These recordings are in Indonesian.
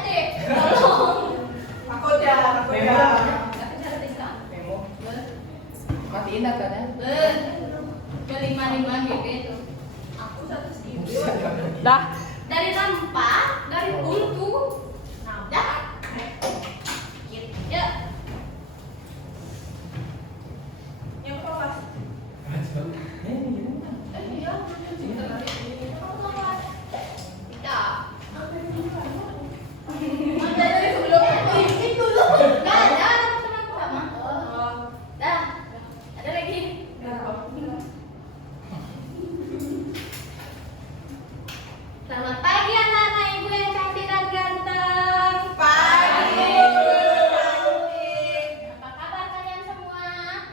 dek. Tolong. Aku ya. Memo. Matiin apa kan? Ke 55 GB itu. Aku 100.000. Dah. Dari nampak, dari kultu. Dah. Ya. Yang apa? Iya. Tidak. Ada dari sebelum itu dulu. Dah, dah, tenang sama. Dah. Ada lagi. Selamat pagi anak-anak ibu yang cantik dan ganteng. Pagi. Apa kabar kalian semua?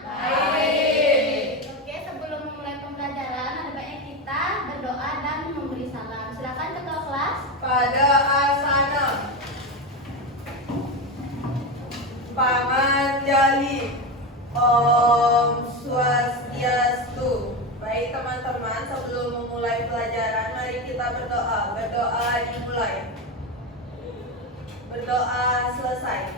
Baik. Oke, sebelum memulai pembelajaran ada baiknya kita berdoa dan memberi salam. Silakan ketua kelas. Pada asana Pamanjali Om Swastiastu. Baik teman-teman, sebelum memulai pelajaran mari kita berdoa. Berdoa dimulai. Berdoa selesai.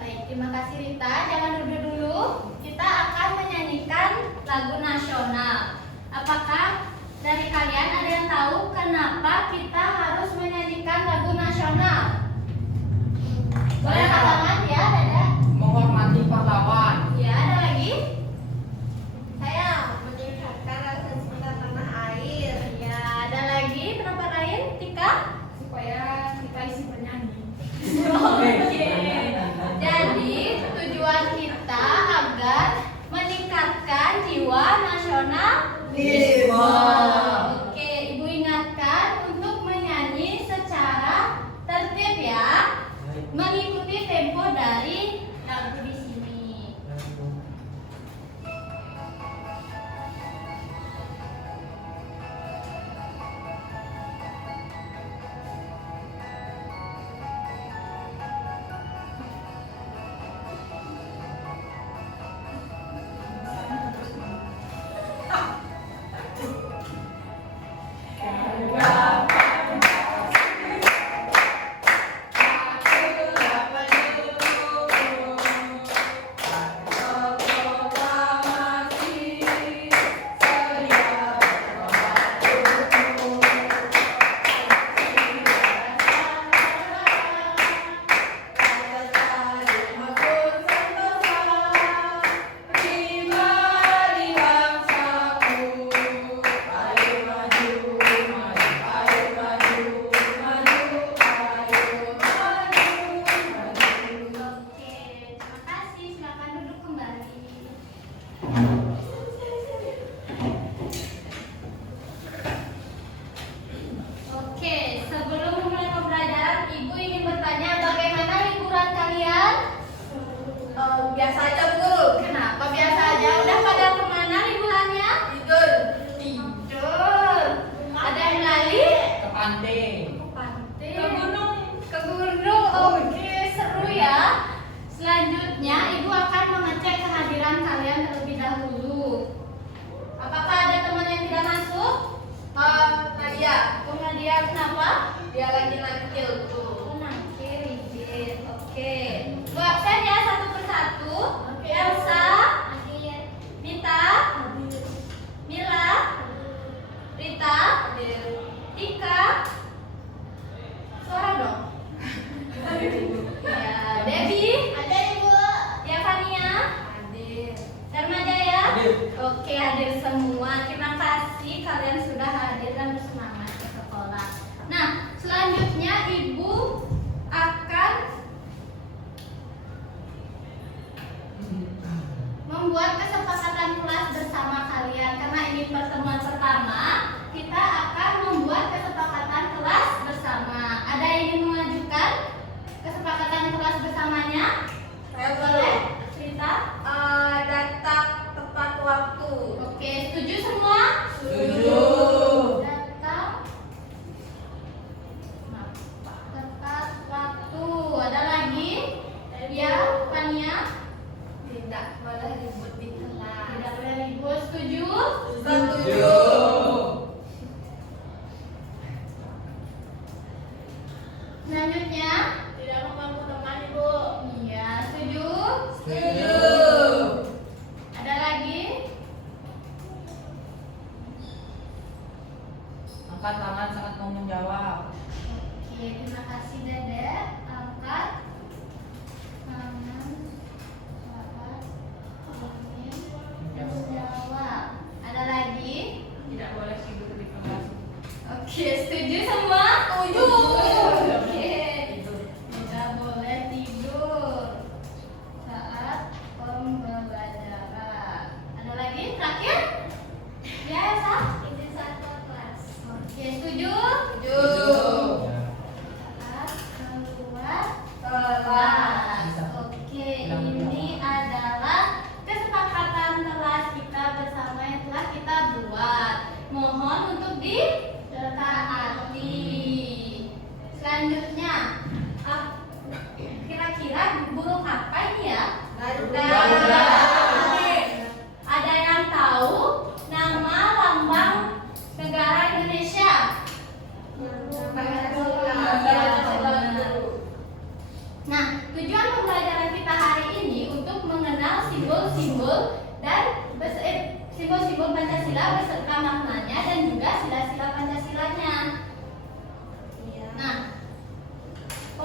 Baik, terima kasih Rita. Jangan duduk dulu. Kita akan menyanyikan lagu nasional. Apakah dari kalian ada yang tahu kenapa kita harus menyanyikan lagu nasional? Boleh angkat tangan ya, ada? Menghormati pahlawan. Ya, ada lagi? Saya meningkatkan rasa cinta tanah air. Ya, ada lagi? Kenapa lain? Tika? Supaya kita isi penyanyi. Oke. Jadi tujuan kita agar meningkatkan jiwa nasionalisme. Oke, Ibu ingatkan untuk menyanyi secara tertib ya, mengikuti tempo dari lagu di sini.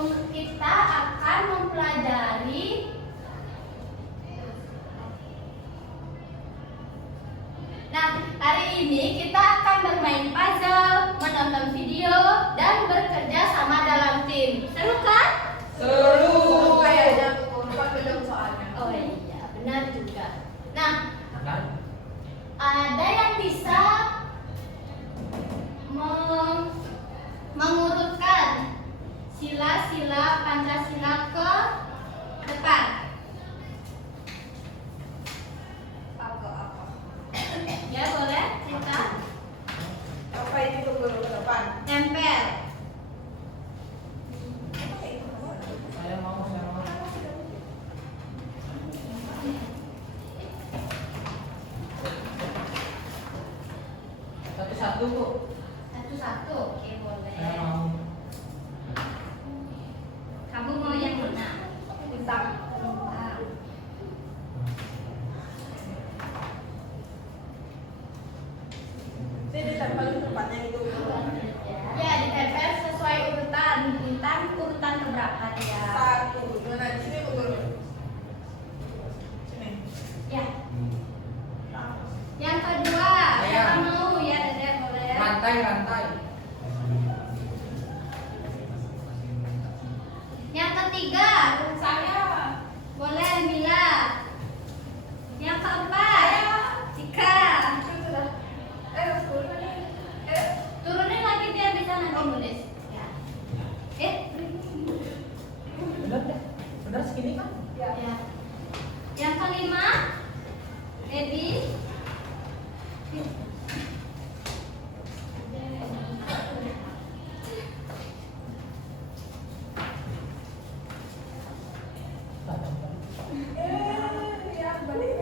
kita akan mempelajari. Nah, hari ini kita akan bermain puzzle, menonton video, dan bekerja sama dalam tim. Seru kan? Seru. Kayaknya tuh belum soalnya. Oh iya, benar juga. Nah, Kan? ada yang bisa mengurutkan sila-sila Pancasila ke depan. Apa? Ya, boleh cerita? Apa itu guru ke depan? Tempel. Saya mau. Satu-satu, Bu. Satu-satu. Oke, boleh. Saya mau. Kamu mau yang mana? Bintang. Ah. Ini ditempel di tempatnya gitu. Ya, ditempel sesuai urutan. Bintang urutan keberapa dia? Satu. Mana di sini Bu guru? Sini. Ya. Yang kedua, Saya. siapa mau? Ya, Dede, boleh. Rantai. Yang ketiga, Saya. boleh Mila. Yang keempat, Cika. Sudah. Guru. Turunin lagi biar bisa nanti nulis. Ya. Benar segini kan? Ya. Ya. Yang kelima, Baby. Ya, balik.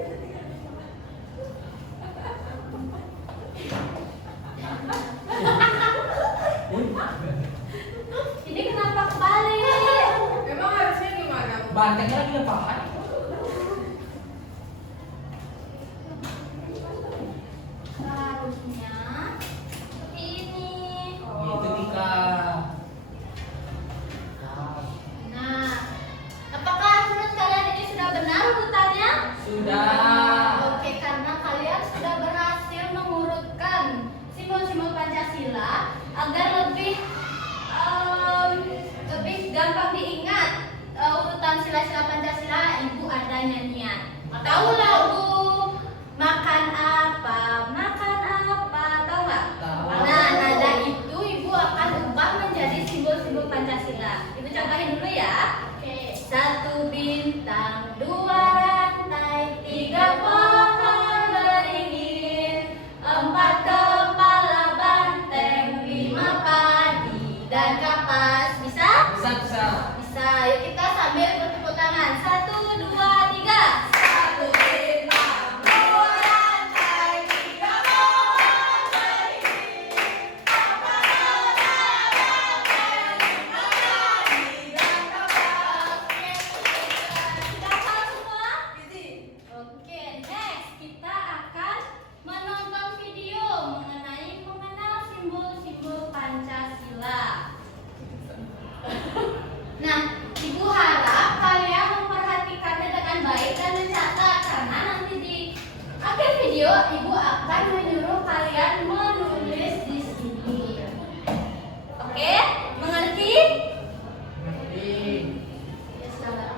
Ini kenapa kebalik? Memang harusnya gimana? Bu? Bantengnya lagi apaan? Harusnya seperti ini. Gitu, Tika. Nah, apakah menurut kalian ini sudah benar urutannya? Sudah. Oke, karena kalian sudah berhasil mengurutkan simbol-simbol Pancasila agar lebih gampang diingat urutan sila-sila Pancasila. Ibu ada nyanyian. Tahu lagu makan apa? Makan apa? Tahu nggak? Tahu. Nah, nada itu ibu akan ubah menjadi simbol-simbol Pancasila. Ibu cobain dulu ya. Oke. 1 bintang, 2 rantai, 3 pohon beringin, 4 kepala banteng, 5 padi dan kapas. Bisa? Bisa. Bisa. Yuk kita sambil bertepuk tangan. 1, 2, 3. Satu bintang, dua rantai, tiga pohon beringin, empat kepala banteng, 5 padi dan kapas. Sudah hafal semua? Gizi. Oke, next kita akan menonton video mengenai mengenal simbol-simbol Pancasila. Nah, ibu harap kalian memperhatikannya dengan baik dan mencatat karena nanti di akhir video ibu akan menyuruh kalian menulis di sini. Oke, mengerti? Ya, sabar.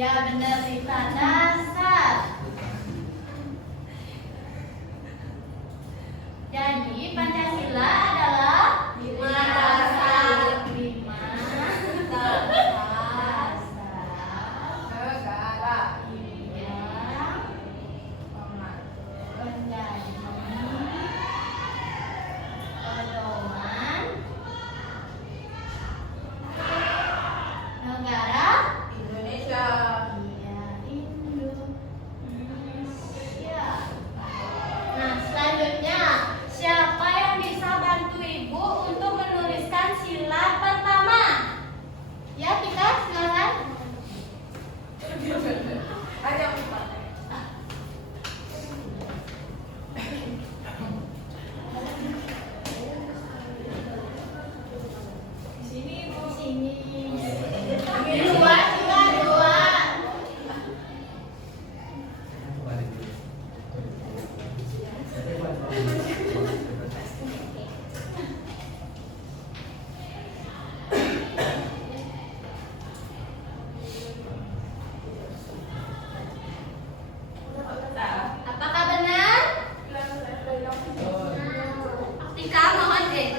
Ya benar Rita, dasar. Jadi Pancasila adalah Lima dasar. lima Dasar dasar negara yang menjadi pedoman negara Indonesia. Indonesia. Nah, selanjutnya siapa yang bisa bantu ibu untuk menuliskan sila pertama? Ya, kita silakan. Ada empat. Di sini ibu. Di sini. Dua, dua, dua. Apakah benar?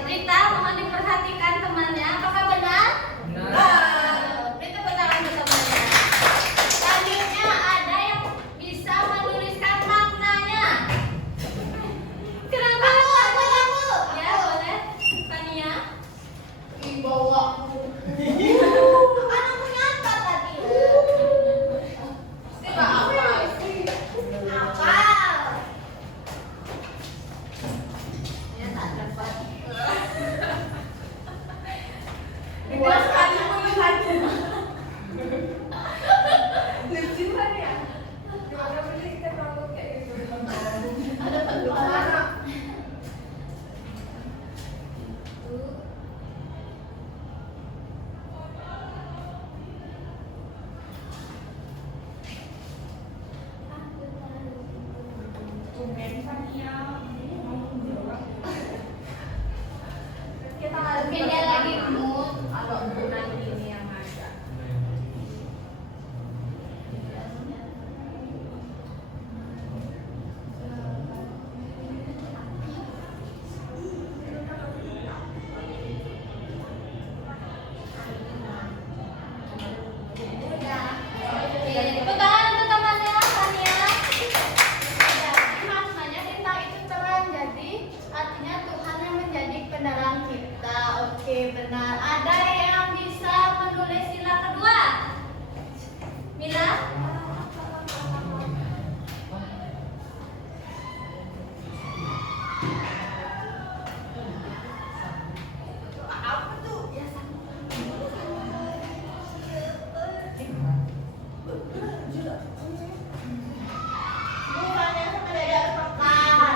Rita mohon diperhatikan temannya. Apakah benar? Benar. Beri tepuk tangan untuk temannya. Selanjutnya ada yang bisa menuliskan maknanya. Kenapa? Aku. Ya boleh. Fania. Dibawa. Kan aku nyata tadi. Tiba apa? Apa? Ya tak dapat. Dua sekali melihatnya. Lucu kan ya? Gimana sih kita kalau kayak gitu? Ada pendoa. Mungkin dia lagi mood. Kalau bulan ini yang ada. Tepuk tangan untuk temannya, Fania. Jadi maknanya kita itu terang, jadi artinya Tuhan yang menjadi penerang kita. Oke, benar. Ada yang bisa menulis sila kedua? Mila? Apa tuh? Ya sama. Bukannya sama dari pekan.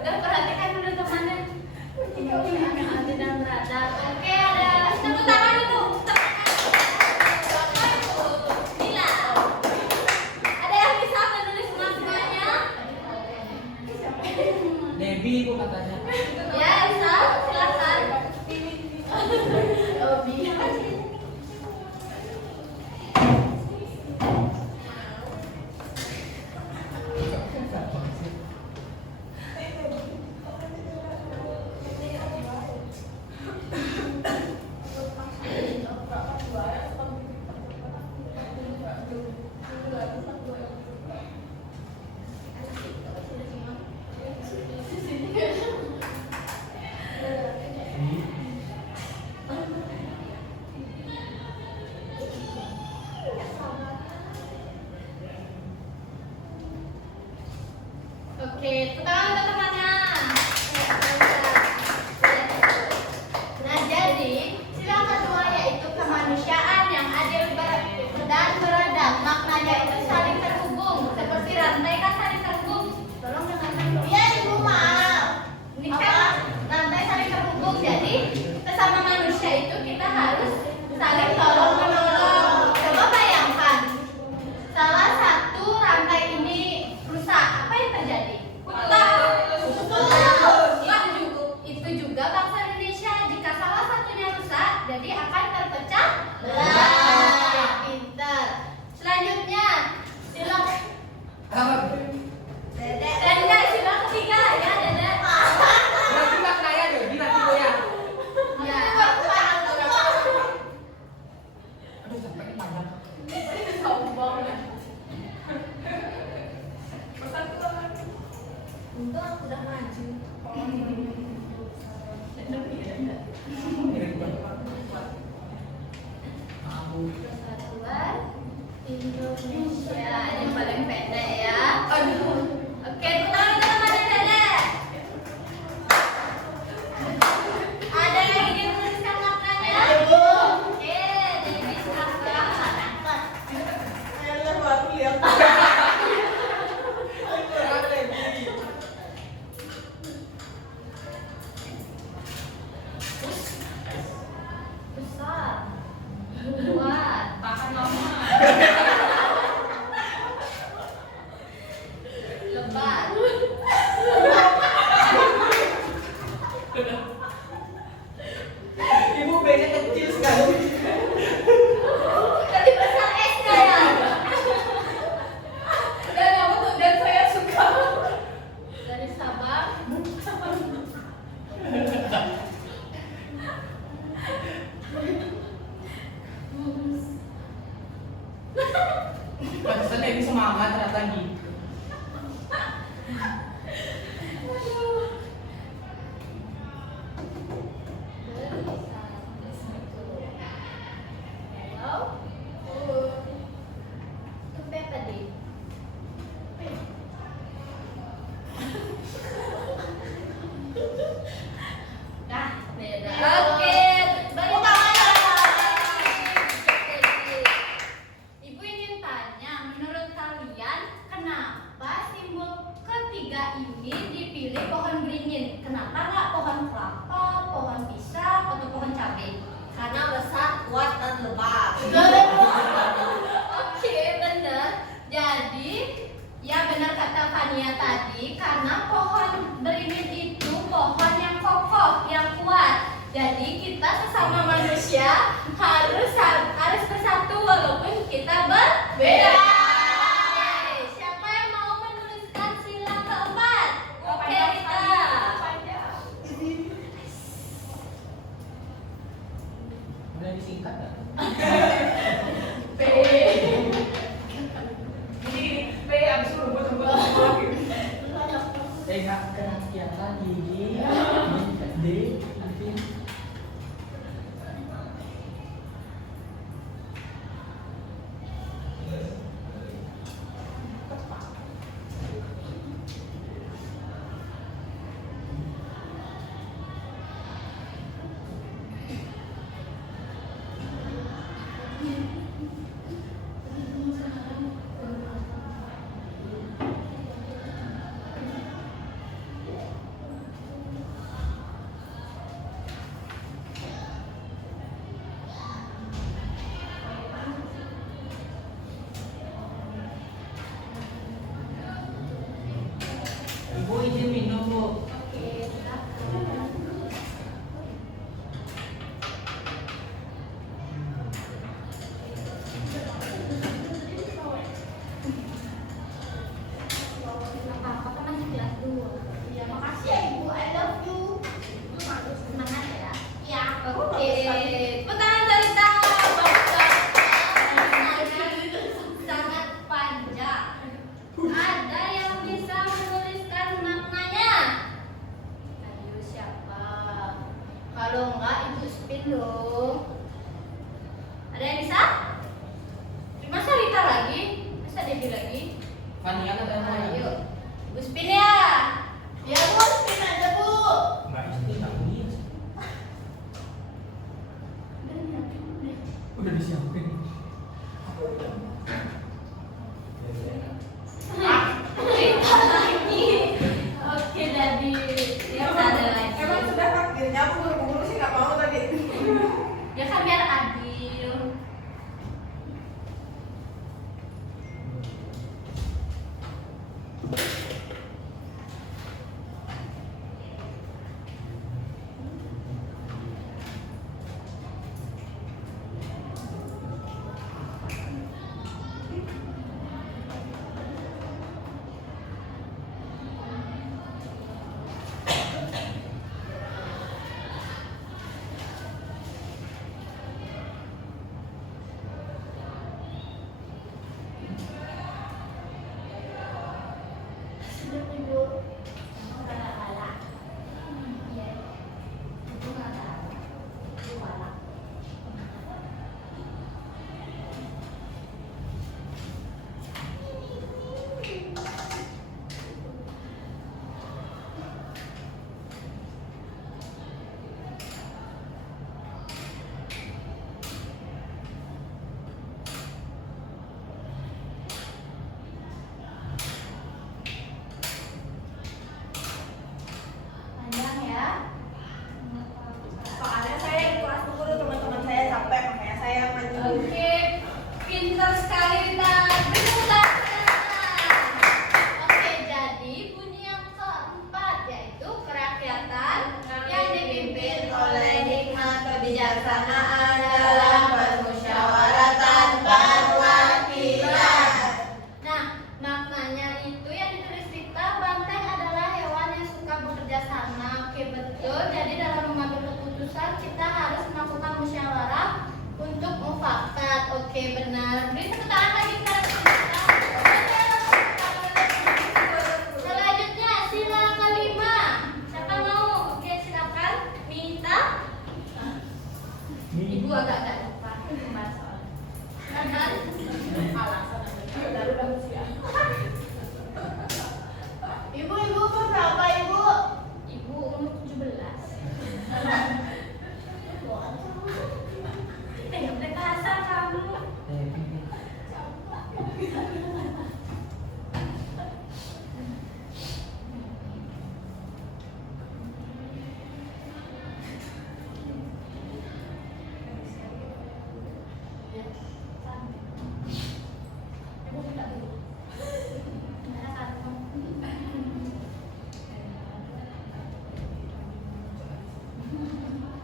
Udah perhatikan dulu temannya. Mungkin ada dan beradab. Oke, ada tepuk tangan dulu. Mila, ada yang bisa menulis maknanya? Debbie itu katanya. Ya, bisa. Silakan. Oke, tepuk tangan untuk temannya. Nah, jadi sila kedua yaitu kemanusiaan yang adil dan beradab. Maknanya itu saling terhubung, seperti rantai kan saling terhubung. Tolong dengarkan. Iya, Ibu, maaf. Ini kan rantai saling terhubung, jadi sesama manusia itu kita harus saling tolong menolong. Coba bayangkan, salah satu rantai ini rusak, apa yang terjadi? Putus. Untung aku udah maju. Mirip banget. Kamu. Persatuan Indonesia. Ini paling pendek ya. Oke, tepuk tangan kita paling pendek. Ada yang ingin menuliskan maknanya? Oke, Dewi Saka. Besar. Kuat. Tahan lama. Lebat. Ibu B-nya kecil sekali. Lebih besar S-nya ya. Dan apa tuh? Dan saya suka. Dari Sabang. Pantesan Debbie semangat ternyata gitu. Hello? Itu P tadi. Nah, beda. Oke, balik Ibu ingin tanya, menurut kalian kenapa simbol ketiga ini dipilih pohon beringin? Kenapa nggak pohon kelapa, pohon pisang, atau pohon cabai? Karena besar, kuat, dan lebat. Oke, benar. Jadi, ya benar kata Fania tadi, karena pohon beringin itu pohon yang kokoh, yang kuat. Jadi kita sesama manusia harus bersatu walaupun kita berbeda. Oke, siapa yang mau menuliskan sila keempat? Oke, kita. Boleh disingkat nggak? P. Jadi P abis itu rumput-rumput gitu. Nggak kerakyatan gigi. D. Mungkin. Ibu izin minum, Bu. Oke, silakan. Apa-apa kan masih kelas 2. Ya, makasih ya Ibu. I love you. Semangat ya. Ya, oke. Petangan cerita. Bagus banget. Sangat panjang. Ada yang bisa menuliskan maknanya? Ayo siapa? Kalau enggak Ibu spin dong. Ada yang bisa? Masa Rita lagi? Masa Debbie lagi? Fania kan ada yang Ayo, Ibu spin ya. Ya Bu, spin aja Bu. Mbak Isti nggak punya. Udah disiapin. Rita lagi. Oke, jadi yang ada lagi. Emang sudah takdirnya aku buru-buru sih nggak mau tadi. Ya kan biar adil. Sudah Ibu. keputusan, kita harus melakukan musyawarah untuk mufakat. Oke, benar. Beri tepuk tangan lagi kepada kita. Selanjutnya sila kelima. Siapa mau? Oke, silakan. Minta. Ibu agak lupa soalnya. Ibu umur berapa ibu? Ibu umur 17. Yang kasar kamu.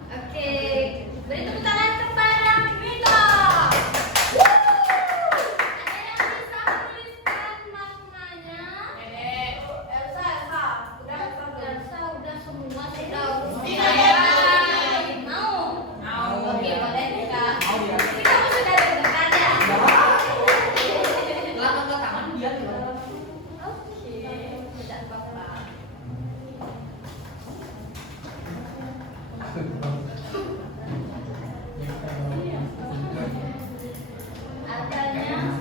Oke, beri tepuk tangan kepada Mita. Ada yang bisa menuliskan maknanya? Elsa udah semua sudah. Mau? Oke, boleh kita. Mau ya? Ini kamu sudah deg-degan ya? Lama ke tangan biar Oke, tidak apa-apa. Artinya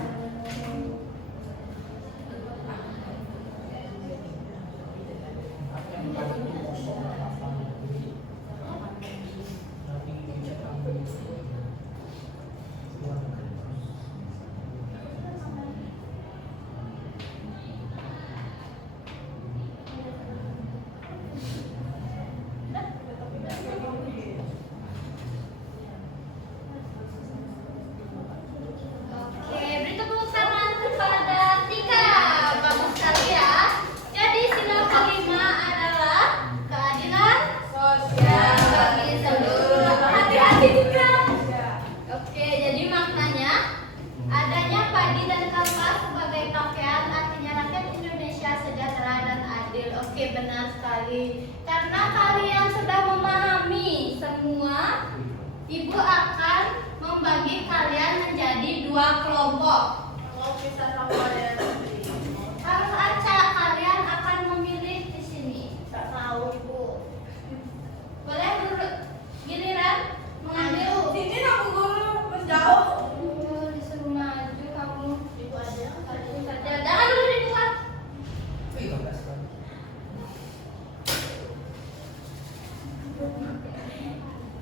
oke, beri tepuk tangan kepada Tika. Bagus sekali ya. Jadi sila kelima adalah keadilan sosial bagi seluruh. Hati-hati Tika. Oke, jadi maknanya adanya padi dan kapas sebagai pakaian artinya rakyat Indonesia sejahtera dan adil. Oke, benar sekali. Karena kalian sudah memahami semua, Ibu akan membagi kalian menjadi 2 kelompok. Harus acak, kalian akan memilih di sini. Tak tahu Ibu. Boleh giliran mengambil. Disuruh maju kamu. Ibu aja. Jangan dulu dibuka.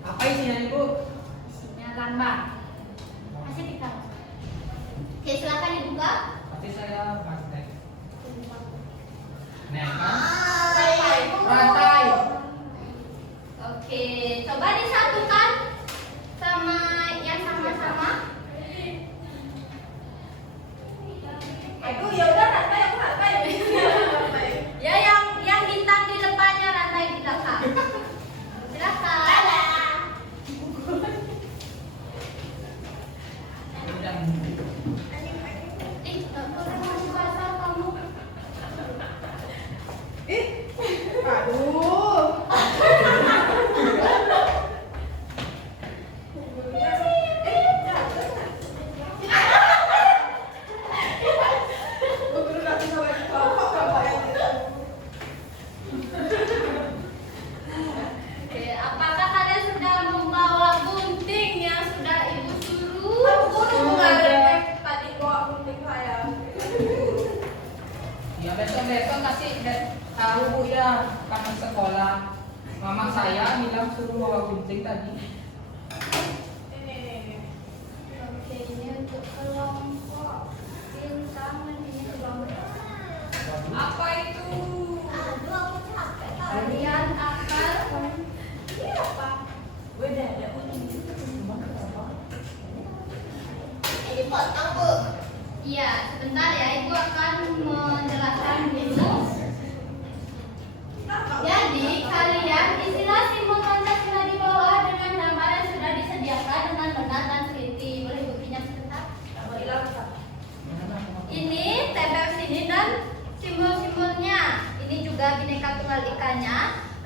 Apa isinya ibu? Isinya lambang. Masih Tika. Oke, silakan dibuka. Pasti saya praktek. Nah kan? Rantai. Oke, coba disatukan sama yang sama-sama. Ya, yang bintang di depannya, rantai di belakang. Silakan. Udah. Boleh masuk basah kamu. Oke, apakah kalian sudah membawa gunting yang sudah Ibu suruh? Ya besok-besok kasih tahu bu ya karena sekolah. Mama saya bilang suruh bawa gunting tadi. Oke, ini untuk kelompok bintang dan ini kelompok. Apa itu? Aduh, aku capek. Kalian akan dipotong, Bu. Iya, sebentar ya, Ibu akan menjelaskan dulu. Jadi, kalian isilah simbol Pancasila di bawah dengan gambar yang sudah disediakan dengan benar dan teliti. Boleh Ibu pinjam sebentar? Ini tempel sini dan simbol-simbolnya. Ini juga Bhinneka Tunggal Ika-nya.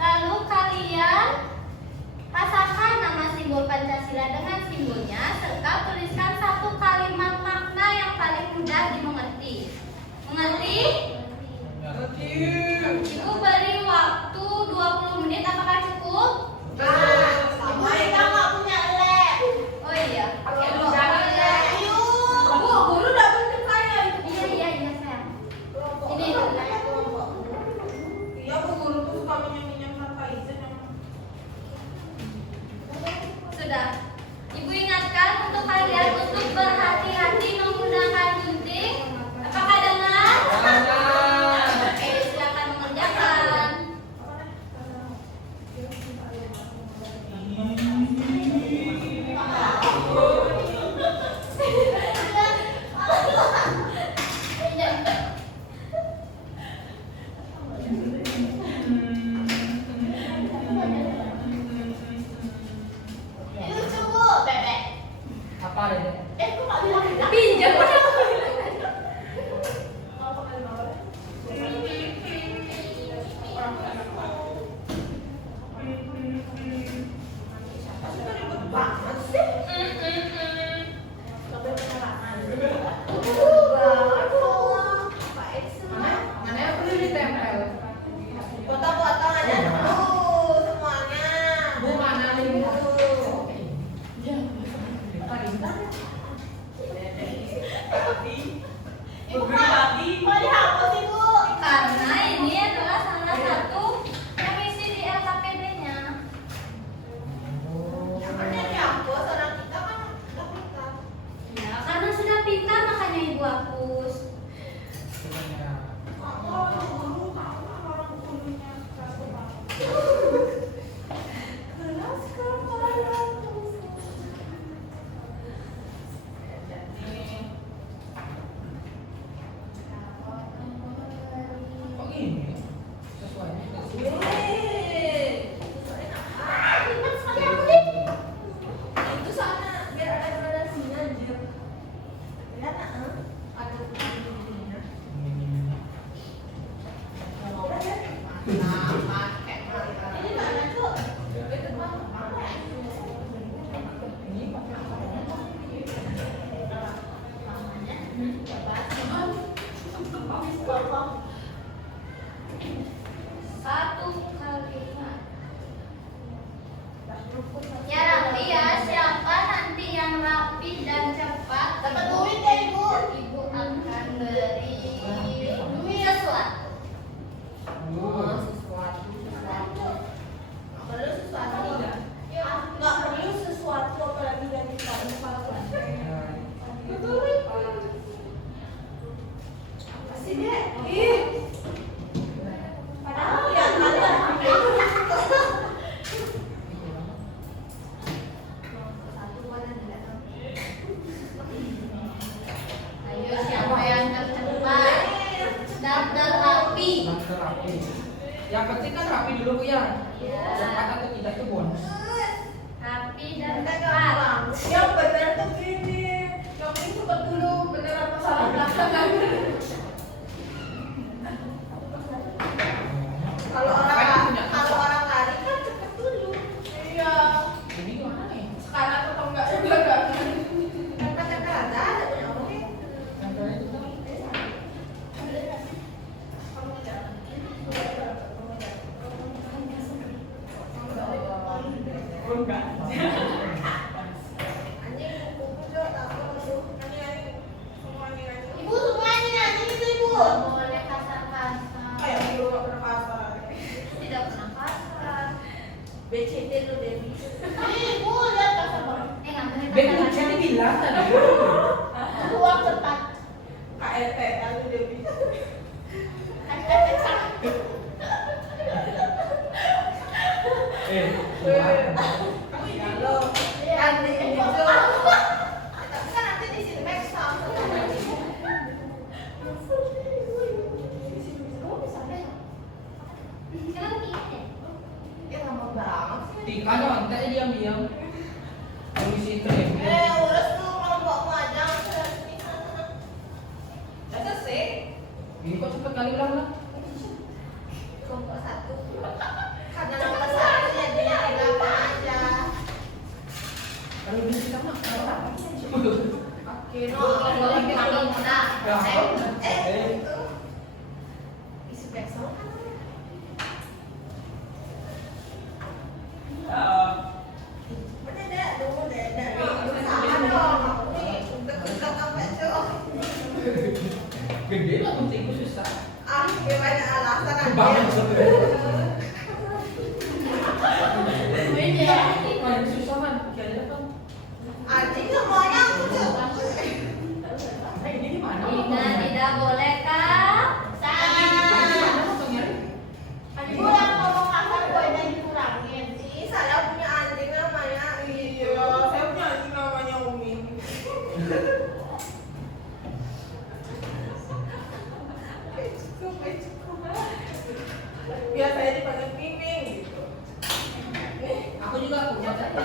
Lalu kalian Pasangkan nama simbol Pancasila dengan simbolnya serta tuliskan satu kalimat makna yang paling mudah dimengerti. Mengerti? Ibu beri waktu 20 menit, apakah cukup? Sama kita nggak punya lab. Oh iya. Pakai lab. Bu, guru udah bentuk saya itu. Iya sayang. Ini Iya, bu guru tuh suka minyak-minyak sanitizer. sudah. Ibu ingatkan untuk kalian untuk berhati-hati menggunakan gunting. Apakah dengar? Oke, silakan mengerjakan. Lucu bu, bebek. Apa deh? Kok nggak bilang pinjam? Banget sih. Mana yang perlu ditempel? Potong-potong aja dulu semuanya. Bu, mana nih? Ibu lagi. Kok dihapus ibu? Karena ini adalah salah satu yang isi di LKPD-nya. Namanya dihapus, orang kita kan nggak pintar. Ya, karena sudah pintar makanya ibu hapus. Orang guru tahu orang gurunya keras kepala. Keras kepala. Kok gini? Sesuai. Itu soalnya biar ada gradasinya aja. Lihat ada gradasinya. Ini mana tuh? Itu mana? Ini Satu kalimat. Ya rapi ya, siapa nanti yang rapi dan cepat Dapat duit ya ibu. ibu akan beri sesuatu. Nggak perlu sesuatu apalagi dari Pak. Masih deh. Ih. Padahal kelihatan. Ayo siapa yang tercepat dan terapi? rapi. Yang penting kan rapi dulu Bu ya. Cepat atau tidak itu bonus. Rapi dan tepat. Yang benar tuh gini. Yang penting cepet dulu beneran masalah belakang. Kalau orang lari kan cepet dulu. Iya. Ini gimana nih? Sekarang atau enggak juga enggak. Kata-kata ada punya orangnya. Tempelnya juga. Anjing buku juga tak perlu. Anjing semuanya anjing. Ibu semuanya ini tuh ibu. Boleh kasar-kasar. Kayak dulu enggak pernah pasar. Tidak pernah kasar. BCD lu Dewi. Ibu lihat kasar banget. Nggak boleh Beb, kasar. saya dibilang tadi. Uang kertas. KRT lu Dewi. Halo. Nanti itu. Tapi kan nanti di sini Max sama. Sekarang ini deh. Ya lama banget sih. Tika dong, kita diam-diam. Polisi keren. Urus tuh kelompokmu aja. Udah selesai. Ini kok cepet kali ulang lah. Kelompok satu. Karena nomor satu ya dia 8 aja. Oke, no, kalau lagi makan mana? Isu besok. Mana deh, tunggu deh, sama dong. Untuk apa tuh? Gede lah guntingku susah. Ah, gimana alasan aja? Banget. Beda. Paling susah kan, kayaknya kan. Anjing semuanya aku coba. Ini gimana? Tidak boleh kak. Kurang ngomong kasar poinnya dikurangin. Ih, saya punya anjing namanya. Iya, saya punya anjing namanya Umi. Cukup. Biasanya dipanggil Piping gitu. Aku juga punya tadi.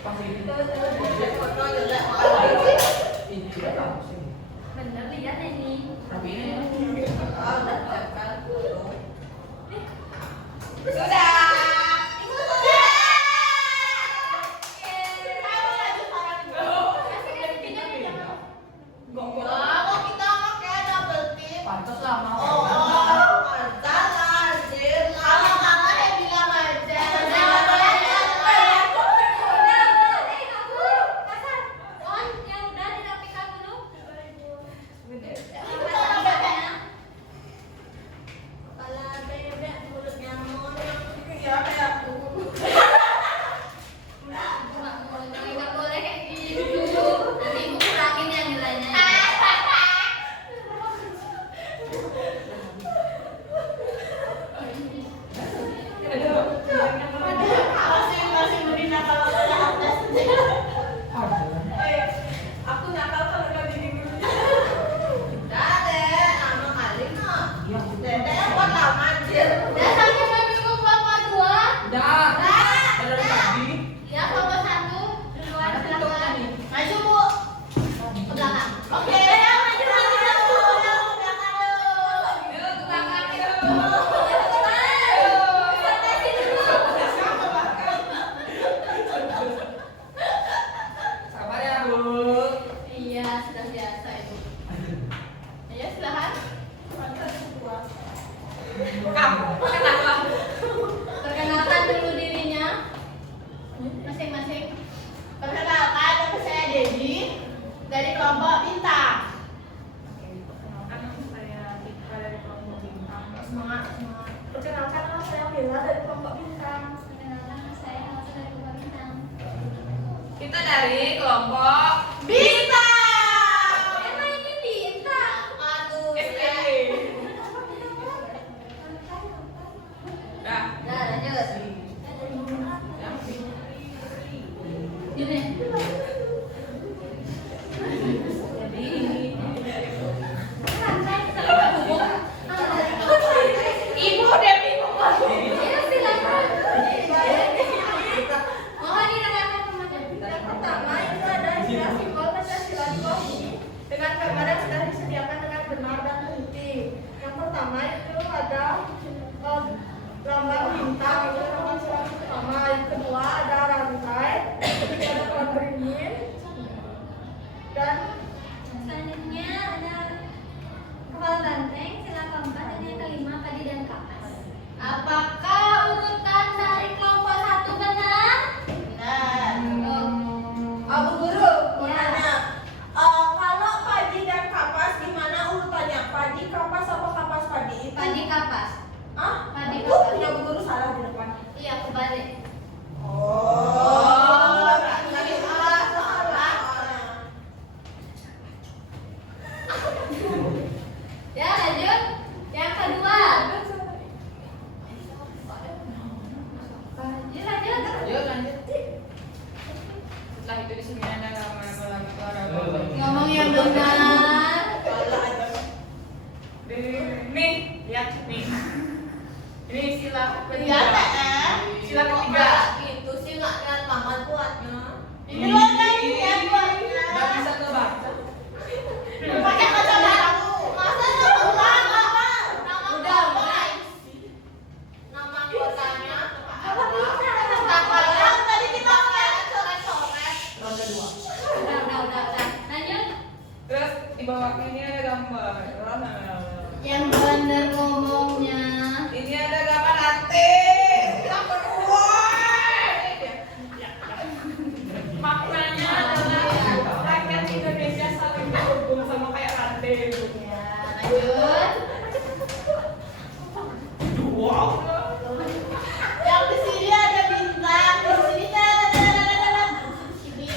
Pas ini. Foto jelek. Ini juga bagus ini. Bener lihat ini. Tapi ini ya. Sudah. Itu sudah. Kamu lanjut orang dulu. Kok kita pakai double tip? Pantas lah mau. Oh, pantas anjir. Kalau kakak yang bilang aja. Kepala bebek, mulut nyamuk. Iya, kayak aku. Nggak boleh kayak gitu. Nanti ibu kurangin yang nilainya. Masih lebih nakal kalau ada atas. Aku nakal kalau nggak jadi gurunya. Dede, nama kali mah. Dede buat lama anjir. Dasarnya baru kelompok 2. Udah. Dari tadi. Ya kelompok 1 duluan Ada tutupnya silakan. nih. Maju bu. Ke belakang. Oke, maju lagi dulu. Belakang dulu. Yuk, ke belakang yuk. Sabar ya, Bu. Iya, sudah biasa itu. Ayo silakan. Kamu, kenapa? Perkenalkan dulu dirinya. Masing-masing. Perkenalkan, nama saya Dedi dari kelompok Bintang. Semangat. Perkenalkan, nama saya Bella dari kelompok Bintang. Perkenalkan saya Elsa dari Kelompok Bintang. Kita dari kelompok Bintang. Emang ini bintang. Aduh, Dah. Nah, lanjut. Gini. Ibu Devi Ya, silakan. Mohon didengarkan teman-teman. Yang pertama itu ada istilah simbol Pancasila di Bali dengan gambar yang sudah disediakan dengan benar dan teliti. Yang pertama itu ada lambang bintang, itu Pancasila yang pertama. Yang kedua ada rantai, ketiga ada pohon beringin, dan Selanjutnya ada kepala banteng, sila keempat, dan yang kelima padi dan kapas. Apakah urutan dari kelompok 1 benar? benar. Oh, Bu Guru, mau Ya. nanya, kalau padi dan kapas gimana urutannya? Padi, kapas, apa kapas padi? Itu padi kapas. ah, Padi Bu, kapas. punya Bu Guru salah di depan. Iya, kebalik. Tadi salah. Ya, lanjut. Yang kedua. Lanjut. Yuk lanjut. Setelah itu di sini ada nama-nama. Ngomong yang benar. Nih, lihat nih. Ini sila Iya, Teh. Sila ketiga. Itu sih nggak lihat banget buatnya. Ini Ih, loh kan lihat buatnya. nggak bisa kebaca. Pakai kacamata aku. Masa nggak ulang apa? Ya, lanjut. Yang di sini ada bintang, di sini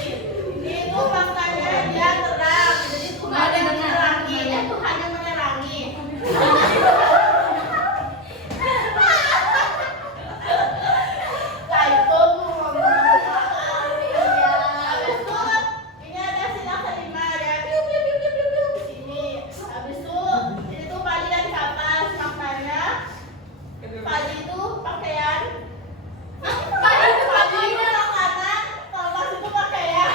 ini itu makanya dia terang, jadi Tuhan yang menerangi, ya Tuhan yang menerangi. Nah itu iya. Habis itu ini ada sila kelima ya, piu piu piu piu piu piu di sini. Habis itu ini tuh padi dan kapas, makanya padi itu pakaian. Padi itu makanan, kapas itu pakaian.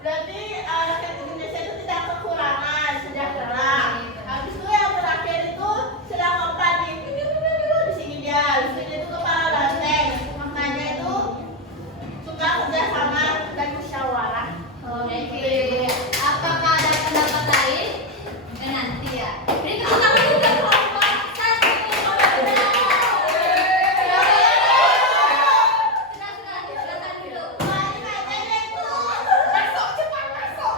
Berarti rakyat Indonesia itu tidak kekurangan sejahtera. Habis itu yang terakhir itu sedang keempat di sini dia. Di sini itu kepala banteng. Maknanya itu suka kerjasama dan musyawarah. Oke. Apakah ada pendapat lain? Nanti ya. Beri tepuk tangan juga kelompok 1. Silakan dulu. Besok cepat besok.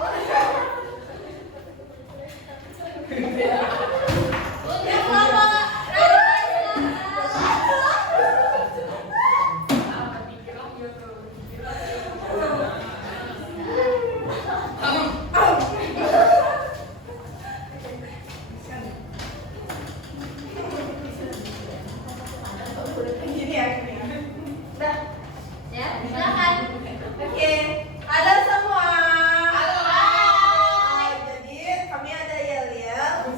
Untuk kelompok Gini ya. Dah. ya, silakan. Oke, halo semua. Halo. Jadi kami ada Yel-Yel.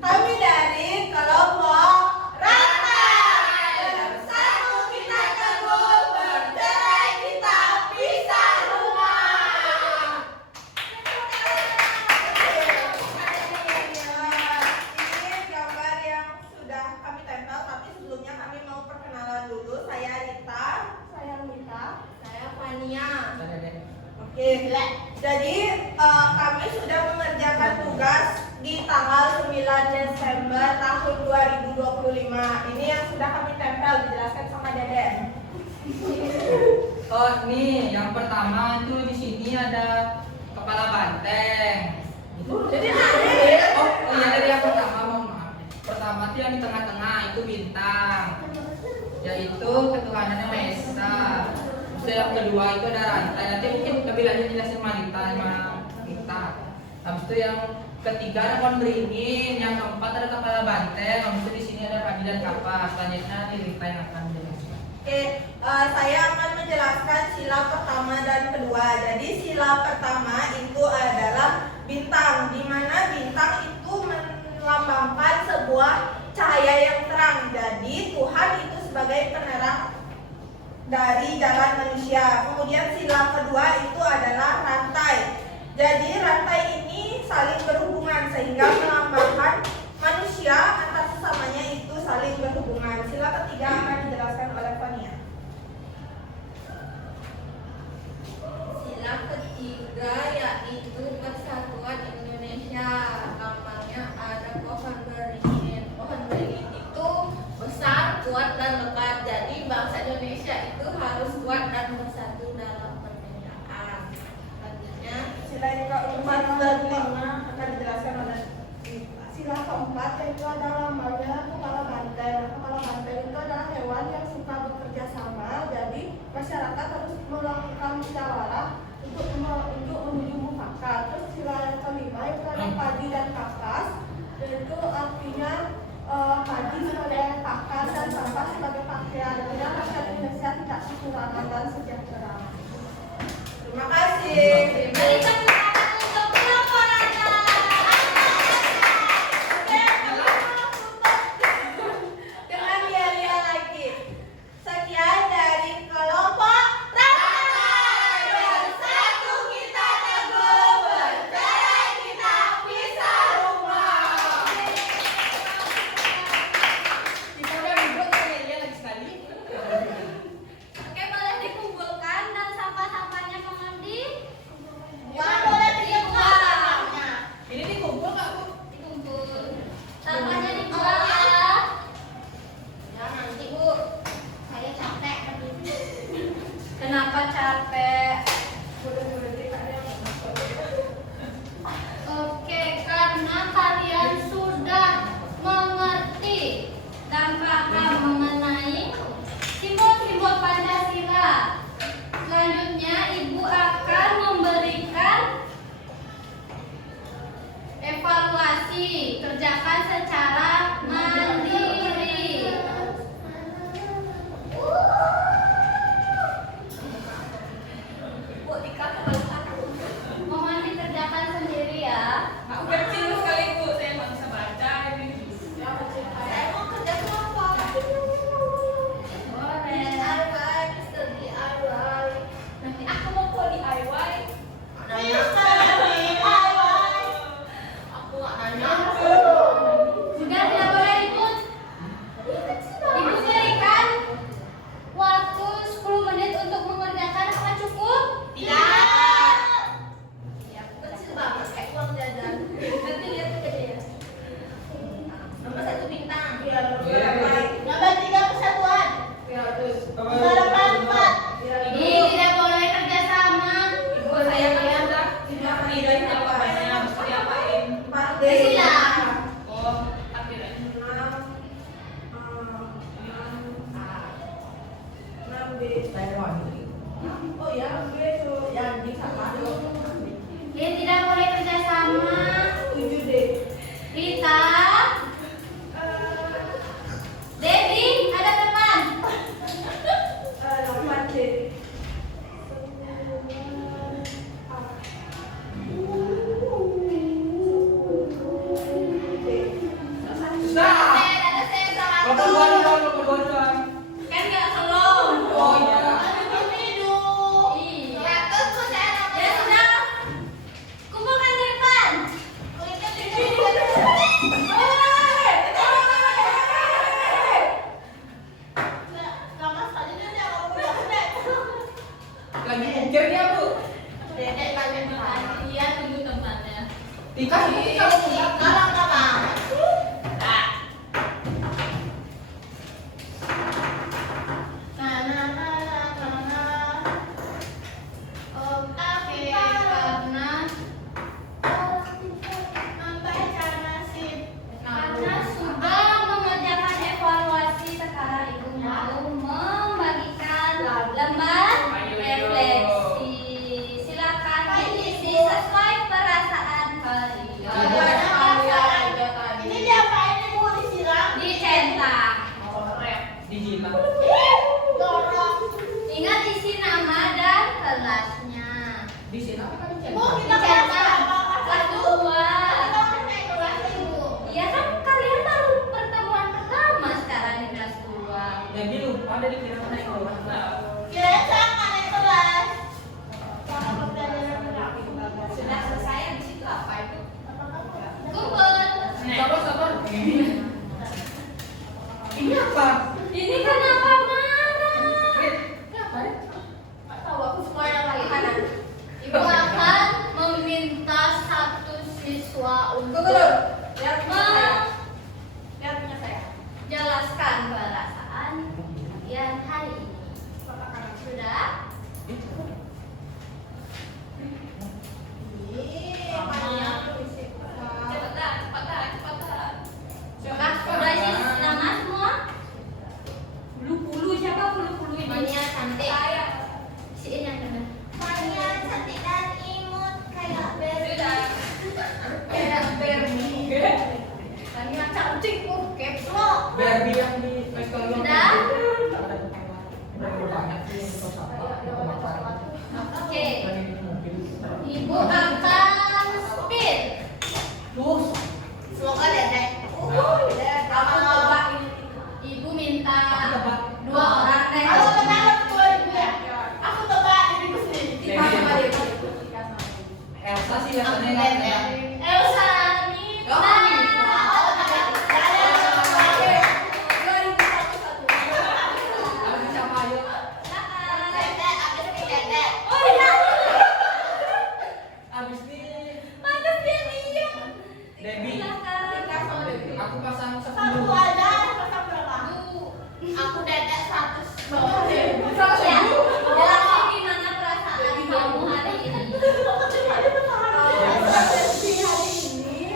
Kami dari kelompok Rantai. Bersatu kita teguh, bercerai kita pisah rumah. Ini gambar yang sudah kami tempel, tapi sebelumnya kami mau perkenalan dulu. Saya Rita. Saya Mita. Saya Fania. Oke, jadi kami sudah mengerjakan tugas di tanggal 9 Desember tahun 2025. Ini yang sudah kami tempel, dijelaskan sama Dede. Oh, nih yang pertama itu di sini ada kepala banteng. Jadi Oh iya, dari yang pertama, mohon maaf. Pertama itu yang di tengah-tengah itu bintang, yaitu ketuhanan yang Maha Esa. Terus yang kedua itu ada rantai. Nanti mungkin lebih lanjut jelasin Marita sama Mita. Habis itu yang ketiga ada pohon beringin, yang keempat ada kepala banteng. Habis itu di sini ada padi dan kapas. Selanjutnya nanti Rita yang akan menjelaskan. Oke, saya akan menjelaskan sila pertama dan kedua. Jadi sila pertama itu adalah bintang, di mana bintang itu melambangkan sebuah cahaya yang terang. Jadi Tuhan itu sebagai penerang dari jalan manusia. Kemudian sila kedua itu adalah rantai. Jadi rantai ini saling berhubungan sehingga melambangkan manusia antar sesamanya itu saling berhubungan. Sila ketiga akan dijelaskan oleh Fania. Sila ketiga yaitu Persatuan Indonesia. Lambangnya ada pohon beringin. Pohon beringin itu besar, kuat dan lebat. Jadi bangsa Indonesia itu harus kuat dan bersatu dalam perbedaan. Selanjutnya Sila yang keempat dan lima akan dijelaskan oleh sila keempat yaitu adalah lambangnya kepala banteng. Kepala banteng itu adalah hewan yang suka bekerja sama. Jadi masyarakat harus melakukan musyawarah untuk menuju mufakat. Terus sila yang kelima itu adalah padi dan kapas. Yaitu artinya padi sebagai pakan dan kapas sebagai pakaian. Dan rakyat Indonesia tidak kekurangan dan sejahtera. Terima kasih. Beri tepuk tangan untuk kelompok Rantai. Dengan Yel-Yel lagi. Sekian dari kelompok Rantai. Bersatu kita teguh, bercerai kita pisah rumah. ada di kira mana yang bawah. Ya, sama naik kelas. Sama pembelajaran berlaku. Sudah selesai di situ apa itu? Kumpul. Sabar. Ini apa? Ini kenapa marah? Ini apa? Tahu aku semua yang lagi kanan. Ibu akan meminta satu siswa untuk Lihat punya saya. Lihat punya saya. jelaskan perasaan kalian hari ini. Sudah? Cepetan. Sudah sih nama semua? Bulu-bulu siapa bulu-bulu ini? Mania cantik. Si ini yang benar. Mania cantik dan imut kayak Sudah. kayak Barbie. Mania cantik kok keplok. Barbie yang di restoran. Sudah? Udah banyak sih yang dipakai. Oke. Ibu akan spin. Terus Semoga dedek. Kamu coba ini. Ibu minta tebak. 2 orang deh. Aku tebak dua ribu ya. Aku tebak diriku sendiri. Debbie. Tiga sama dia. Elsa sih biasanya nggak ada. Elsa Nita. Abis siapa ayo? Oh iya. Abis ini Mana dia nih? Debbie. Silakan. Aku pasang Satu 10. aja, pasang berapa? Aku dedek 100. Oke. Ya. Jelasin gimana perasaan kamu hari ini. Hari ini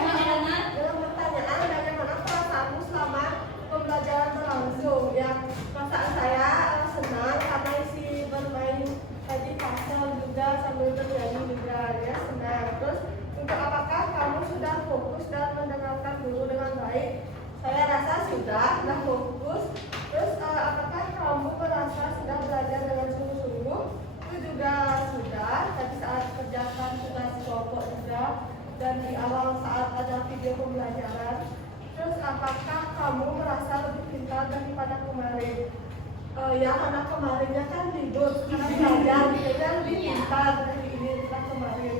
Bagaimana? dalam pertanyaan bagaimana perasaanmu selama pembelajaran berlangsung. Yang perasaan saya senang karena isi bermain tadi puzzle juga sambil bernyanyi juga ya senang. Terus untuk apakah kamu sudah fokus dan mendengarkan guru dengan baik? Saya rasa sudah fokus. Terus apakah kamu merasa sudah belajar dengan sungguh-sungguh? Itu juga sudah. Tadi saat kerjakan tugas kelompok juga dan di awal saat ada video pembelajaran. Terus apakah kamu merasa lebih pintar daripada kemarin? Ya karena kemarinnya kan libur, sekarang belajar, jadi lebih pintar dari ini daripada kemarin.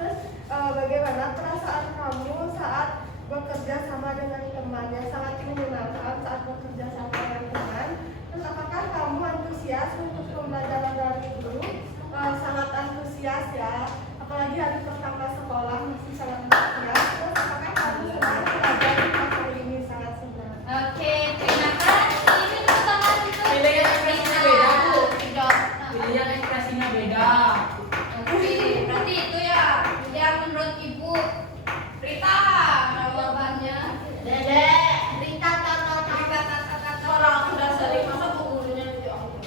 Terus bagaimana perasaan kamu saat bekerja sama dengan teman? Yang sangat menyenangkan saat bekerja sama dengan teman. Terus apakah kamu antusias untuk pembelajaran dari guru? Sangat antusias ya, apalagi hari pertama sekolah masih sangat antusias. Terus apakah kamu senang belajar hari ini? Sangat senang. Oke, terima kasih. Ini pertama itu. Pilih yang ekspresinya beda, Bu. Tidak. Pilih yang ekspresinya beda. Oke, berarti itu ya yang menurut Ibu Rita jawabannya. Dedek, Rita tata. orang aku udah sering masa gurunya itu aku.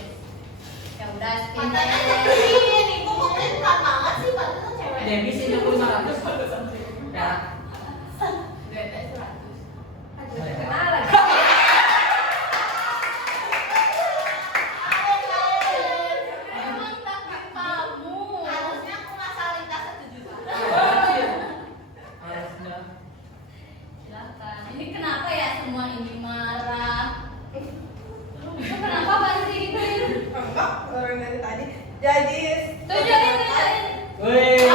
Ya udah, spin Katanya aja. sering, ibu mungkin berat banget sih, padahal cewek. Debbie sih 500. Ya. Dedek 100. Kenal lagi. Emang takut kamu. Harusnya aku ngasal Linda 1 juta. Harusnya. Silakan. Ini kenapa ya semua ini marah? Itu kenapa banyak digituin? Enggak, orang dari tadi. Jadi Tunjukin. Wih.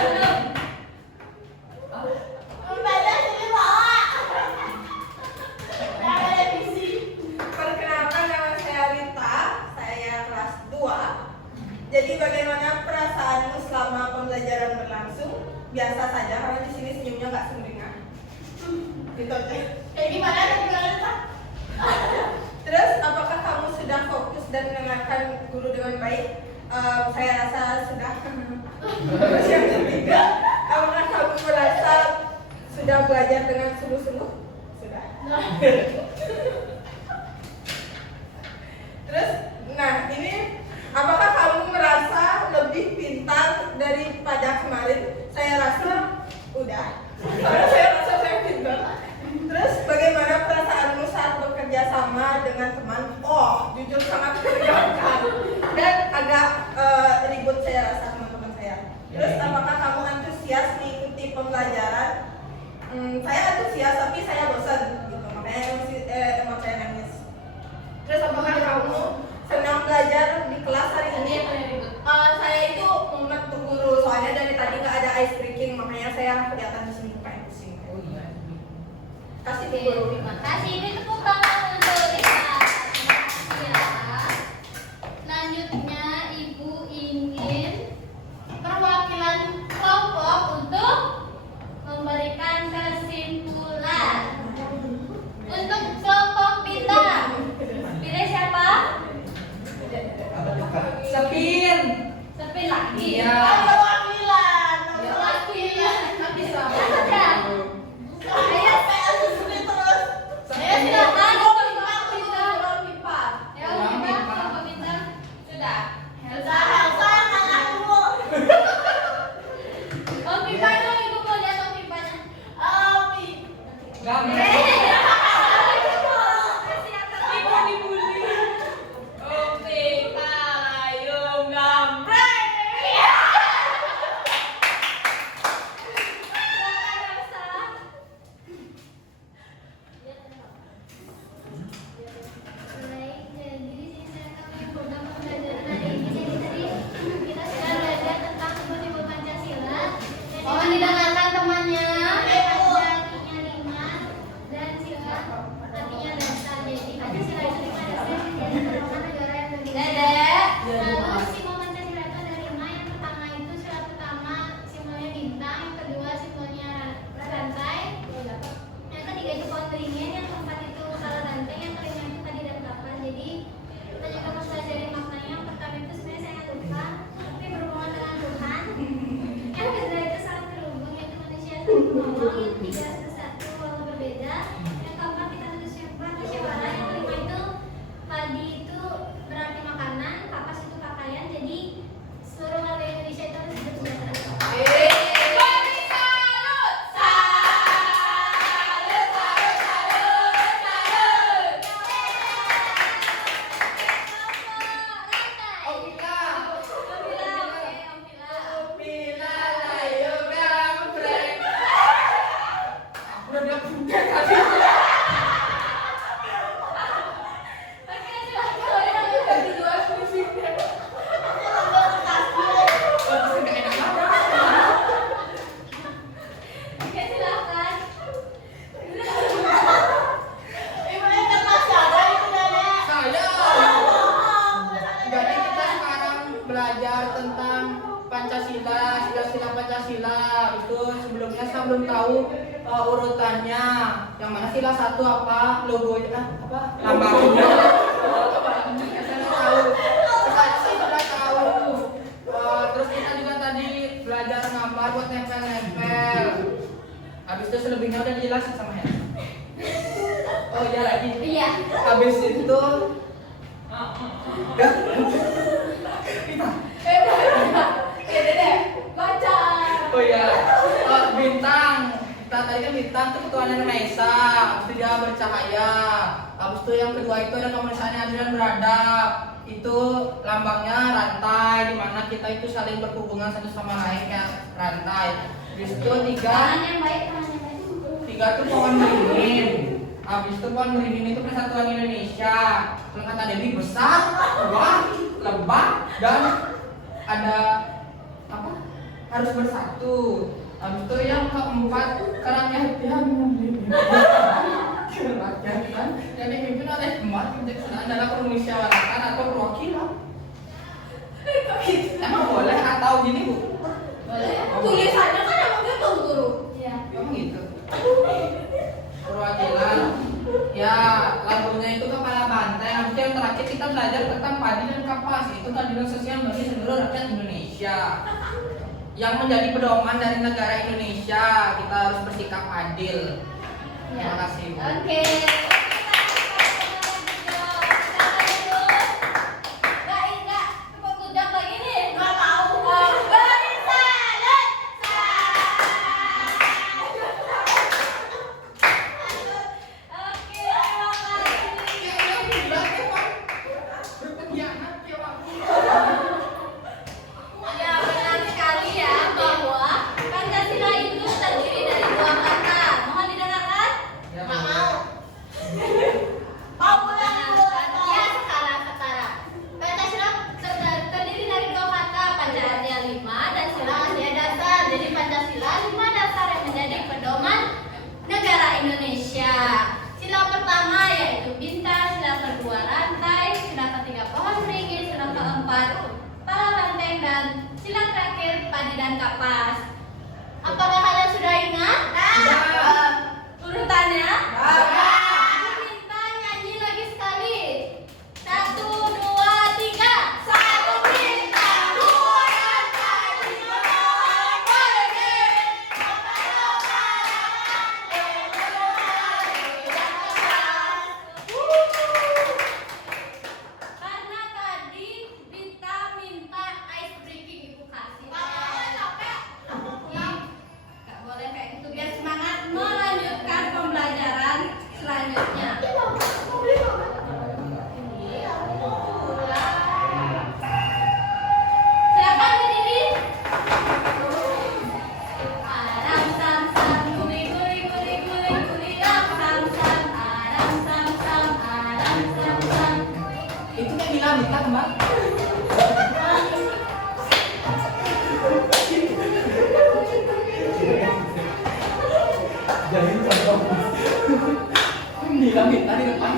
Belum. Membaca sini bawa. Ada revisi. Perkenalkan, nama saya Rita, saya kelas 2. Jadi bagaimana perasaanmu selama pembelajaran berlangsung? Biasa saja karena di sini senyumnya nggak sumringah. Gitu aja. Kayak gimana Rita? Terus apakah kamu sudah fokus dan mendengarkan guru dengan baik? Saya rasa sudah. Terus yang ketiga, apakah kamu merasa sudah belajar dengan sungguh-sungguh? Sudah. Terus, nah ini apakah kamu merasa lebih pintar daripada kemarin? Saya rasa udah. Karena saya rasa saya pintar. Terus bagaimana perasaanmu saat bekerja sama dengan teman? Oh, jujur sangat menegangkan dan agak ribut saya rasa teman-teman saya. Terus apakah kamu antusias mengikuti pembelajaran? Saya antusias tapi saya bosan gitu, makanya emang saya nangis. Terus apakah kamu senang belajar di kelas hari ini? Saya itu membantu guru, soalnya dari tadi nggak ada ice breaking, makanya saya kelihatan di sini kayak pusing. Oh iya. Kasih Oke, guru. terima kasih. Ini tepuk tangan untuk Rita. Ya. Selanjutnya Ibu ingin perwakilan kelompok untuk memberikan kesimpulan. Untuk kelompok bintang, pilih siapa? Sepin. Sepin lagi. Iya. Perwakilan. Perwakilan. Nanti sama. Ada. Saya harus terus. Saya silakan. Pipa. Ya, bintang, kelompok bintang. Sudah. Om Pipa dong, Ibu mau lihat Om Pipanya. Gambar. Ibu dibully. Pipa layung gambreng. Silakan Elsa. Baik, jadi saya akan program pembelajaran hari ini. Jadi tadi kita sudah belajar tentang simbol-simbol Pancasila. Mohon didengarkan temannya. Artinya lima dan sila artinya dasar. Jadi Pancasila itu lima dasar yang menjadi pedoman negara yang berdiri. Lalu simbol Pancasila itu ada lima. Yang pertama itu sila pertama simbolnya bintang, yang kedua simbolnya rantai, yang ketiga itu pohon beringin, yang keempat itu kala rantai, yang kelima itu tadi dan kapan. Jadi kita juga harus pelajari maknanya. Yang pertama itu sebenarnya saya lupa, tapi berhubungan dengan Tuhan. Yang kedua itu saling terhubung, yaitu manusia saling menolong. Yang ketiga bersatu walau berbeda. Yang keempat kita musyawarah. Yang kelima itu padi itu berarti makanan, kapas itu pakaian. Jadi seluruh warga Indonesia itu harus hidup sejahtera. Bila layung gambreng. Aku udah bilang bukan tadi. Bagus, nggak enak banget. Saya. Jadi kita sekarang belajar tentang Pancasila, sila-sila Pancasila. Itu sebelumnya saya belum tahu urutannya. Yang mana sila satu apa logonya apa lambangnya. Saya nggak tahu. Sekarang sih sudah tahu. Terus kita juga tadi belajar gambar buat nempel-nempel. Habis itu selebihnya udah dijelasin sama Hel. Oh iya lagi. Iya. Habis itu oh iya, bintang. Kita tadi kan bintang itu ketuhanan yang Maha Esa. Habis itu dia bercahaya. Habis itu yang kedua itu ada kemanusiaan adil dan beradab. Itu lambangnya rantai, di mana kita itu saling berhubungan satu sama lain kayak rantai. Habis itu Tangan yang baik, tangan yang baik. tiga itu pohon beringin. Habis itu pohon beringin itu persatuan Indonesia. Kalau kata Dewi besar, kuat, lebat, dan ada apa? Harus bersatu. Habis itu yang keempat kerangnya yang kan yang dipimpin oleh emak adalah permusyawaratan atau perwakilan. Emang boleh atau gini bu? Boleh. Tulisannya kan emang gitu guru. Iya. Emang gitu. Perwakilan. Ya, lagunya itu kepala banteng. Habis itu yang terakhir kita belajar tentang padi dan kapas. Itu keadilan sosial bagi seluruh rakyat Indonesia. Yang menjadi pedoman dari negara Indonesia, kita harus bersikap adil. Terima kasih. Bu. Oke. Berpengkhianat ya, Pak. Ya, benar sekali ya bahwa Pancasila itu terdiri dari dua kata. Mohon didengarkan. Ya, Nggak Bu. mau. Indonesia. Sila pertama yaitu bintang, sila kedua rantai, sila ketiga pohon beringin, sila keempat kepala banteng, dan sila terakhir padi dan kapas. Apakah kalian sudah ingat? Urutannya? Minta nyanyi lagi sekali. 1, 2, 3. Satu bintang, dua rantai, tiga pohon beringin, Karena tadi Bita minta ice breaking, ibu kasih. Gak boleh kayak gitu, biar semangat melanjutkan pembelajaran selanjutnya. Silakan berdiri. Aram sam sam guli guli guli guli guli ram sam sam aram sam sam aram sam sam. Itu yang bilang minta kembang. Jadi bilang minta di depan.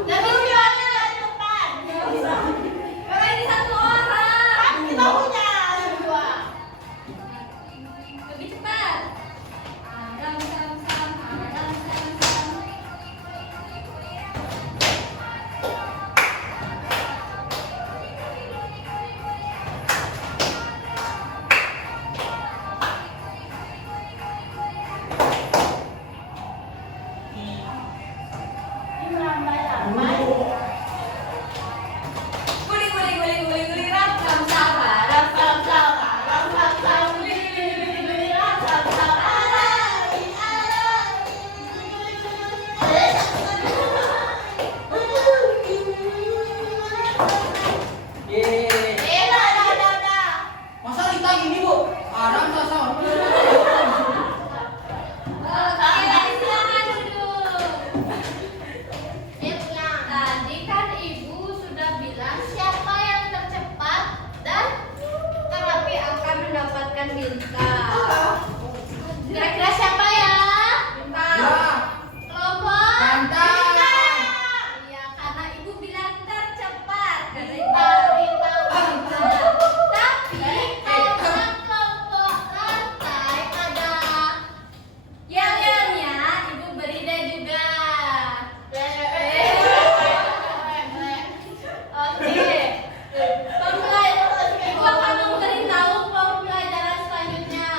Lebih silakan di depan. Kalau ini satu orang. kita punya dua. Lebih cepat. Aram sam sam aram sam sam. Guli guli guli guli guli ram sam sam ram sam sam ram sam sam guli guli guli guli ram sam sam Yeay. Masa Rita gini bu? Aram sasar. Oke, silakan duduk. Tadi kan ibu sudah bilang siapa yang tercepat dan terapi akan mendapatkan bintang. Kira-kira siapa ya? Ya. Kelompok? Rantai. Iya, karena ibu bilang tercepat. Tapi karena kelompok rantai ada yel-yelnya, ibu beri deh juga. Oke. Ibu akan memberitahu pembelajaran selanjutnya.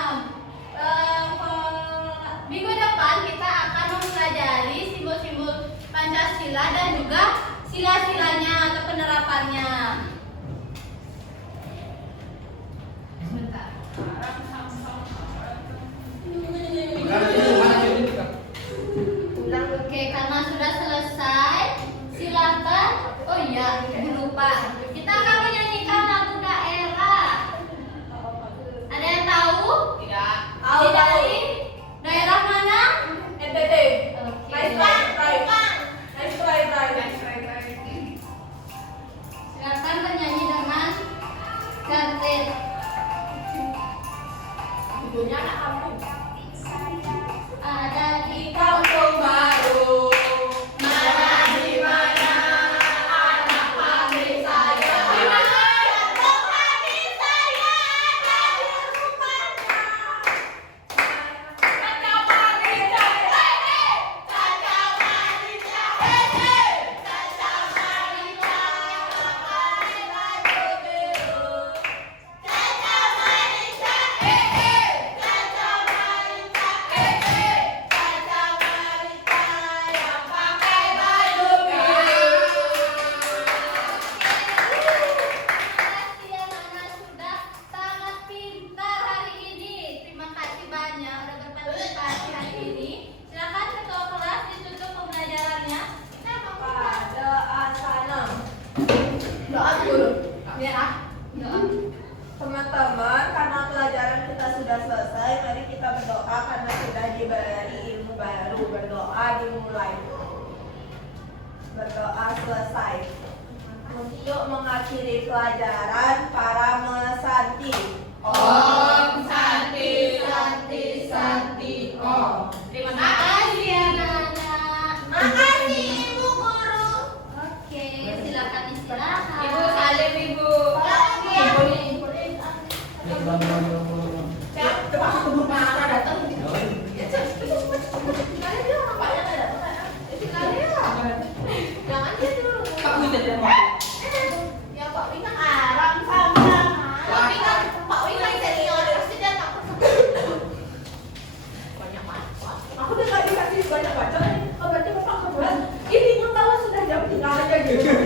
Minggu depan kita akan mempelajari simbol-simbol Pancasila dan juga sila-silanya atau penerapannya. Sebentar. Oke, karena sudah selesai, silakan. Oh iya, ibu lupa. Kita akan menyanyikan lagu daerah. Ada yang tahu? Tidak. Dari daerah mana? NTT. Oke. Nice try. Silakan bernyanyi dengan Gardet. Ibunya anak kampung. Ada di Kampung baru. mana di mana anak pabrik saya kampung hati saya dari rumahnya kaca pabrik saya kaca pabrik saya kaca pabrik saya pakai baju biru kaca pabrik saya kaca pabrik saya kaca pabrik yang pakai baju biru. Kalian anak sudah sangat pintar hari ini. Terima kasih banyak udah berpartisipasi hari ini. Silakan ketua kelas ditutup pembelajarannya. Pada asana. Doa dulu. Ya. Doa. Teman-teman, karena pelajaran kita sudah selesai, mari kita berdoa karena sudah diberi ilmu baru. Berdoa dimulai. Berdoa selesai. Untuk mengakhiri pelajaran, para mesanti. Om Santi Santi Santi Iya.